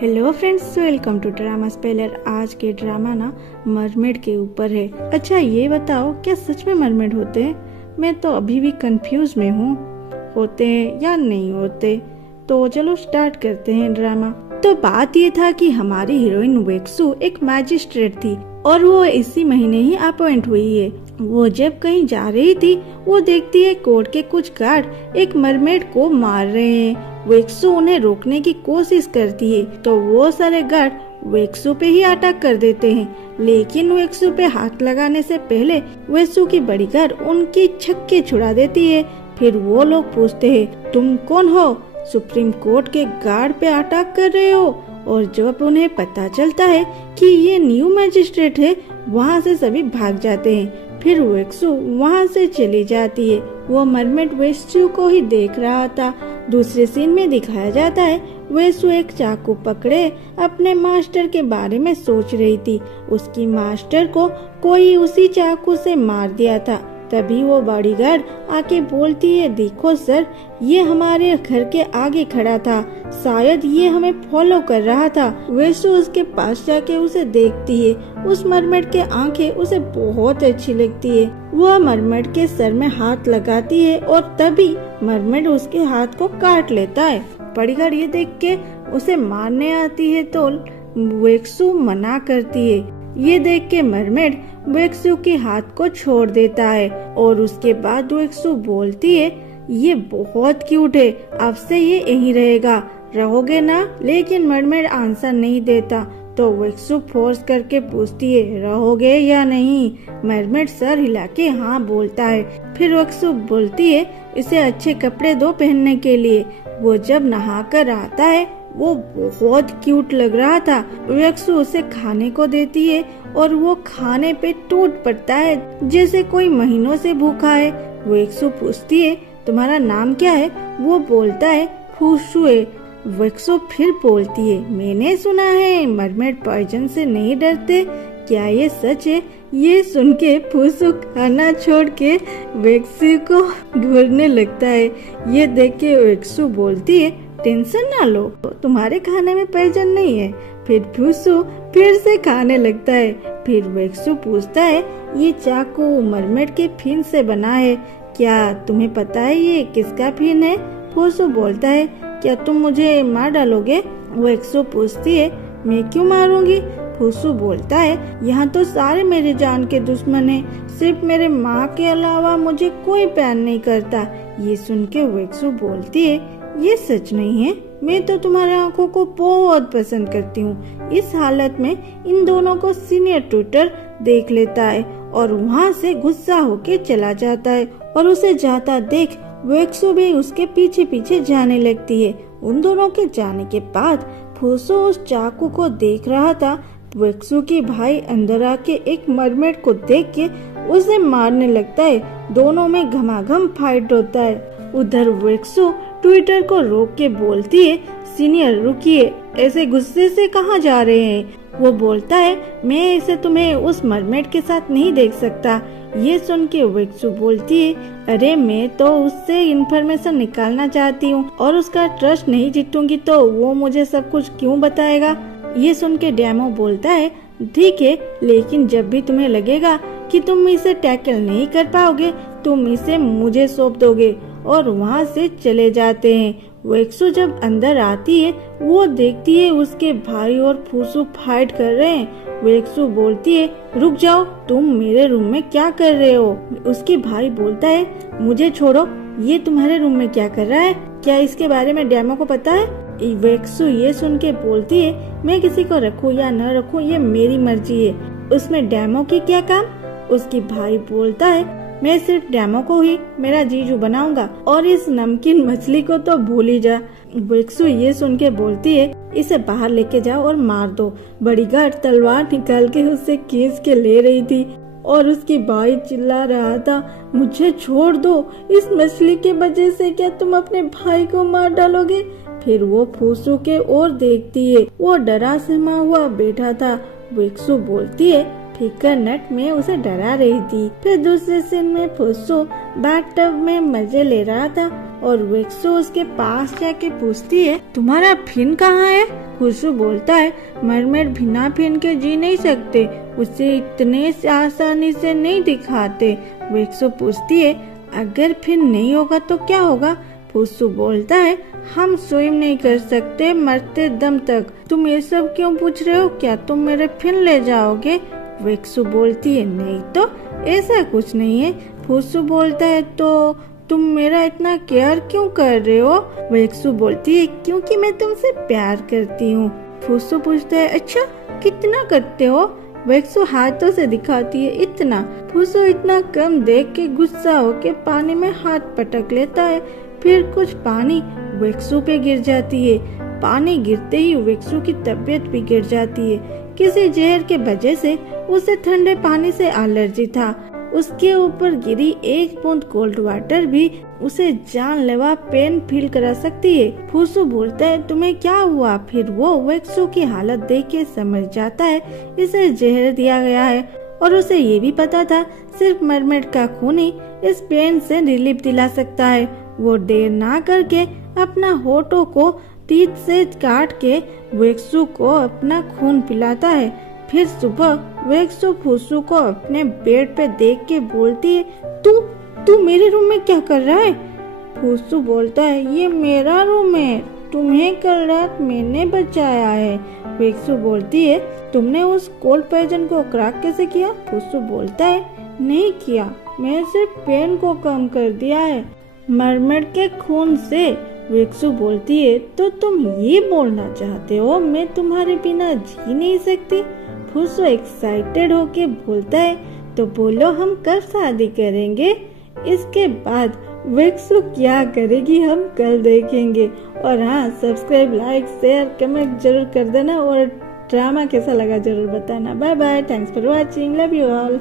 Hello friends, welcome to drama speller. आज के drama ना मरमेड के ऊपर है। अच्छा ये बताओ, क्या सच में मरमेड होते हैं? मैं तो अभी भी कंफ्यूज में हूँ, होते हैं या नहीं होते। तो चलो स्टार्ट करते हैं ड्रामा। तो बात ये था कि हमारी हीरोइन वेक्सू एक मैजिस्ट्रेट थी और वो इसी महीने ही अपॉइंट हुई है। वो जब कहीं जा रही थी, वो देखती है कोर्ट के कुछ गार्ड एक मरमेड को मार रहे हैं। वेक्सू उन्हें रोकने की कोशिश करती है तो वो सारे गार्ड वेक्सू पे ही अटैक कर देते हैं, लेकिन वेक्सू पे हाथ लगाने से पहले वेक्सू की बॉडीगार्ड उनकी छक्के छुड़ा देती है। फिर वो लोग पूछते हैं, तुम कौन हो? सुप्रीम कोर्ट के गार्ड पे अटैक कर रहे हो? और जब उन्हें पता चलता है कि ये न्यू मैजिस्ट्रेट है, वहाँ से सभी भाग जाते हैं। फिर वेक्सू वहाँ से चली जाती है। वो मरमेड वेक्सू को ही देख रहा था। दूसरे सीन में दिखाया जाता है वेक्सू एक चाकू पकड़े अपने मास्टर के बारे में सोच रही थी। उसकी मास्टर को कोई उसी चाकू से मार दिया था। तभी वो बॉडीगार्ड आके बोलती है, देखो सर, ये हमारे घर के आगे खड़ा था, शायद ये हमें फॉलो कर रहा था। वेक्सू उसके पास जाके उसे देखती है। उस मरमेड के आंखें उसे बहुत अच्छी लगती है। वह मरमेड के सर में हाथ लगाती है और तभी मरमेड उसके हाथ को काट लेता है। बॉडीगार्ड ये देख के उसे मारने आती है तो वेक्सू मना करती है। ये देख के मरमेड वेक्सू के हाथ को छोड़ देता है और उसके बाद वेक्सू बोलती है, ये बहुत क्यूट है, अब से ये यहीं रहेगा, रहोगे ना? लेकिन मरमेड आंसर नहीं देता तो वेक्सू फोर्स करके पूछती है, रहोगे या नहीं? मरमेड सर हिला के हाँ बोलता है। फिर वेक्सू बोलती है, इसे अच्छे कपड़े दो पहनने के लिए। वो जब नहाकर आता है वो बहुत क्यूट लग रहा था। वेक्सू उसे खाने को देती है और वो खाने पे टूट पड़ता है जैसे कोई महीनों से भूखा है। वेक्सू पूछती है, तुम्हारा नाम क्या है? वो बोलता है, फूसुए। वेक्सू फिर बोलती है, मैंने सुना है मरमेड पॉइजन से नहीं डरते, क्या ये सच है? ये सुन के फूसू खाना छोड़ के वेक्सू को घूरने लगता है। ये देख के वेक्सू बोलती है, टेंशन ना लो, तुम्हारे खाने में पॉइजन नहीं है। फिर फूसू फिर से खाने लगता है। फिर वेक्सू पूछता है, ये चाकू मरमेड के फिन से बना है, क्या तुम्हें पता है ये किसका फिन है? फूसू बोलता है, क्या तुम मुझे मार डालोगे? वेक्सू पूछती है, मैं क्यों मारूंगी? फूसू बोलता है, यहाँ तो सारे मेरे जान के दुश्मन हैं, सिर्फ मेरे माँ के अलावा मुझे कोई प्यार नहीं करता। ये सुन के वेक्सू बोलती है, ये सच नहीं है, मैं तो तुम्हारे आंखों को बहुत पसंद करती हूँ। इस हालत में इन दोनों को सीनियर ट्यूटर देख लेता है और वहाँ से गुस्सा होके चला जाता है और उसे जाता देख वेक्सू भी उसके पीछे पीछे जाने लगती है। उन दोनों के जाने के बाद फूसू उस चाकू को देख रहा था। वेक्सू की भाई अंदर आके एक मरमेड को देख के उसे मारने लगता है। दोनों में घमाघम फाइट होता है। उधर वेक्सू ट्विटर को रोक के बोलती है, सीनियर रुकिए, ऐसे गुस्से से कहाँ जा रहे हैं? वो बोलता है, मैं इसे तुम्हें उस मरमेड के साथ नहीं देख सकता। ये सुन के वेक्सू बोलती है, अरे मैं तो उससे इन्फॉर्मेशन निकालना चाहती हूँ और उसका ट्रस्ट नहीं जीतूंगी तो वो मुझे सब कुछ क्यों बताएगा? ये सुन के डेमो बोलता है, ठीक है, लेकिन जब भी तुम्हें लगेगा कि तुम इसे टैकल नहीं कर पाओगे, तुम इसे मुझे सौंप दोगे। और वहाँ से चले जाते हैं। वेक्सू जब अंदर आती है वो देखती है उसके भाई और फूसू फाइट कर रहे हैं। वेक्सू बोलती है, रुक जाओ, तुम मेरे रूम में क्या कर रहे हो? उसके भाई बोलता है, मुझे छोड़ो, ये तुम्हारे रूम में क्या कर रहा है? क्या इसके बारे में डेमो को पता है? वेक्सू ये सुन के बोलती है, मैं किसी को रखूं या न रखूं ये मेरी मर्जी है, उसमें डेमो की क्या काम? उसकी भाई बोलता है, मैं सिर्फ डेमो को ही मेरा जीजू बनाऊंगा और इस नमकीन मछली को तो भूल ही जा। वेक्सू ये सुन के बोलती है, इसे बाहर लेके जाओ और मार दो। बॉडीगार्ड तलवार निकाल के उससे खींच के ले रही थी और उसकी भाई चिल्ला रहा था, मुझे छोड़ दो, इस मछली के वजह से क्या तुम अपने भाई को मार डालोगे? फिर वो फूसू के ओर देखती है, वो डरा सहमा हुआ बैठा था। वेक्सू बोलती है, फिकर नट में उसे डरा रही थी। फिर दूसरे सीन में फूसू बाथटब में मजे ले रहा था और वेक्सू उसके पास जाके पूछती है, तुम्हारा फिन कहाँ है? फुसू बोलता है मरमेड बिना फिन के जी नहीं सकते, उसे इतने आसानी से नहीं दिखाते। वेक्सो पूछती है अगर फिन नहीं होगा तो क्या होगा? फुसू बोलता है हम स्विम नहीं कर सकते मरते दम तक। तुम ये सब क्यों पूछ रहे हो? क्या तुम मेरे फिन ले जाओगे? वेक्सो बोलती है नहीं तो ऐसा कुछ नहीं है। फुसू बोलता है तो तुम मेरा इतना केयर क्यों कर रहे हो? वेक्सो बोलती है क्योंकि मैं तुमसे प्यार करती हूँ। फुसू पूछता है अच्छा कितना करते हो? वेक्सो हाथों से दिखाती है इतना। फुसू इतना कम देख के गुस्सा होके पानी में हाथ पटक लेता है। फिर कुछ पानी वेक्सो पे गिर जाती है। पानी गिरते ही वेक्सो की तबीयत भी गिर जाती है। किसी जहर के वजह से उसे ठंडे पानी से एलर्जी था। उसके ऊपर गिरी एक बूंद कोल्ड वाटर भी उसे जानलेवा पेन फील करा सकती है। फुसू बोलता है तुम्हें क्या हुआ? फिर वो वेक्सो की हालत देख के समझ जाता है इसे जहर दिया गया है और उसे ये भी पता था सिर्फ मरमेड का खून ही इस पेन से रिलीफ दिला सकता है। वो देर ना करके अपना होठों को टीथ से काट के वेक्सो को अपना खून पिलाता है। फिर सुबह वेक्सो फुसू को अपने बेड पे देख के बोलती है तू मेरे रूम में क्या कर रहा है? फुसू बोलता है ये मेरा रूम है, तुम्हें कल रात मैंने बचाया है। वेक्सो बोलती है तुमने उस कोल्ड पॉइजन को क्रैक कैसे किया? फुसू बोलता है नहीं किया, मैं सिर्फ पेन को कम कर दिया है मरमेड के खून से। वेक्सो बोलती है तो तुम ये बोलना चाहते हो मैं तुम्हारे बिना जी नहीं सकती? फुसू एक्साइटेड होके बोलता है तो बोलो हम कब शादी करेंगे? इसके बाद वेक्सो क्या करेगी हम कल देखेंगे। और हाँ सब्सक्राइब लाइक शेयर कमेंट जरूर कर देना और ड्रामा कैसा लगा जरूर बताना। Bye bye, thanks for watching, love you all.